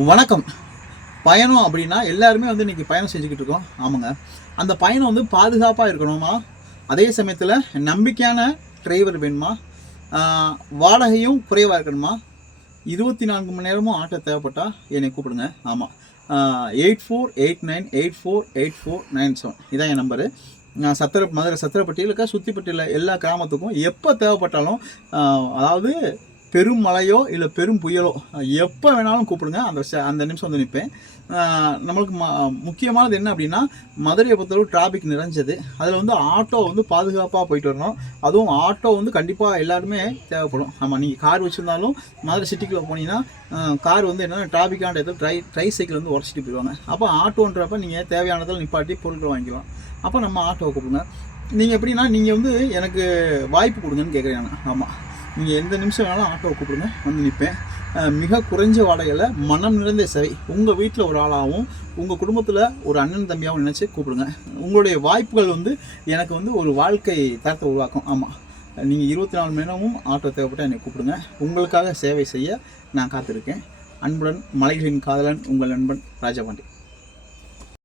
வணக்கம். பயணம் அப்படின்னா எல்லாருமே வந்து இன்றைக்கி பயணம் செஞ்சுக்கிட்டு இருக்கோம். ஆமாங்க. அந்த பயணம் வந்து பாதுகாப்பாக இருக்கணுமா, அதே சமயத்தில் நம்பிக்கையான டிரைவர் வேணுமா, வாடகையும் குறைவாக இருக்கணுமா, 24 மணி நேரமும் ஆட்டோ தேவைப்பட்டால் என்னை கூப்பிடுங்க. ஆமாம், 8489848497 இதான் என் நம்பரு. மதுரை சத்திரப்பட்டியில் இருக்க சுத்திப்பட்டியில் எல்லா கிராமத்துக்கும் எப்போ தேவைப்பட்டாலும், அதாவது பெரும் மழையோ இல்லை பெரும் புயலோ எப்போ வேணாலும் கூப்பிடுங்க. அந்த நிமிஷம் வந்து நிற்பேன். நம்மளுக்கு முக்கியமானது என்ன அப்படின்னா, மதுரையை பொறுத்தளவு டிராஃபிக் நிறைஞ்சது. அதில் வந்து ஆட்டோ வந்து பாதுகாப்பாக போயிட்டு வரணும். அதுவும் ஆட்டோ வந்து கண்டிப்பாக எல்லாருமே தேவைப்படும். ஆமாம், நீங்கள் கார் வச்சுருந்தாலும் மதுரை சிட்டிக்குள்ளே போனீங்கன்னா கார் வந்து என்னென்னா டிராஃபிக்கான இடத்துல ட்ரை சைக்கிள் வந்து உடச்சிட்டு போயிடுவாங்க. அப்போ ஆட்டோன்றப்ப நீங்கள் தேவையானதில் நிப்பாட்டி பொருட்கள் வாங்கிக்கலாம். அப்போ நம்ம ஆட்டோவை கூப்பிடுங்க. நீங்கள் எப்படின்னா, நீங்கள் வந்து எனக்கு வாய்ப்பு கொடுங்கன்னு கேட்குறேன் நான். ஆமாம், நீங்கள் எந்த நிமிஷம் வேணாலும் ஆட்டோவை கூப்பிடுங்க, வந்து நிற்பேன். மிக குறைஞ்ச வாடகையில் மனம் நிறைந்த சேவை. உங்கள் வீட்டில் ஒரு ஆளாகவும் உங்கள் குடும்பத்தில் ஒரு அண்ணன் தம்பியாகவும் நினச்சி கூப்பிடுங்க. உங்களுடைய வாய்ப்புகள் வந்து எனக்கு வந்து ஒரு வாழ்க்கை தரத்தை உருவாக்கும். ஆமாம், நீங்கள் 24 மணி நேரமும் ஆட்டோ தேவைப்பட்டால் என்னை கூப்பிடுங்க. உங்களுக்காக சேவை செய்ய நான் காத்திருக்கேன். அன்புடன் மலைகளின் காதலன் உங்கள் நண்பன் ராஜபாண்டி.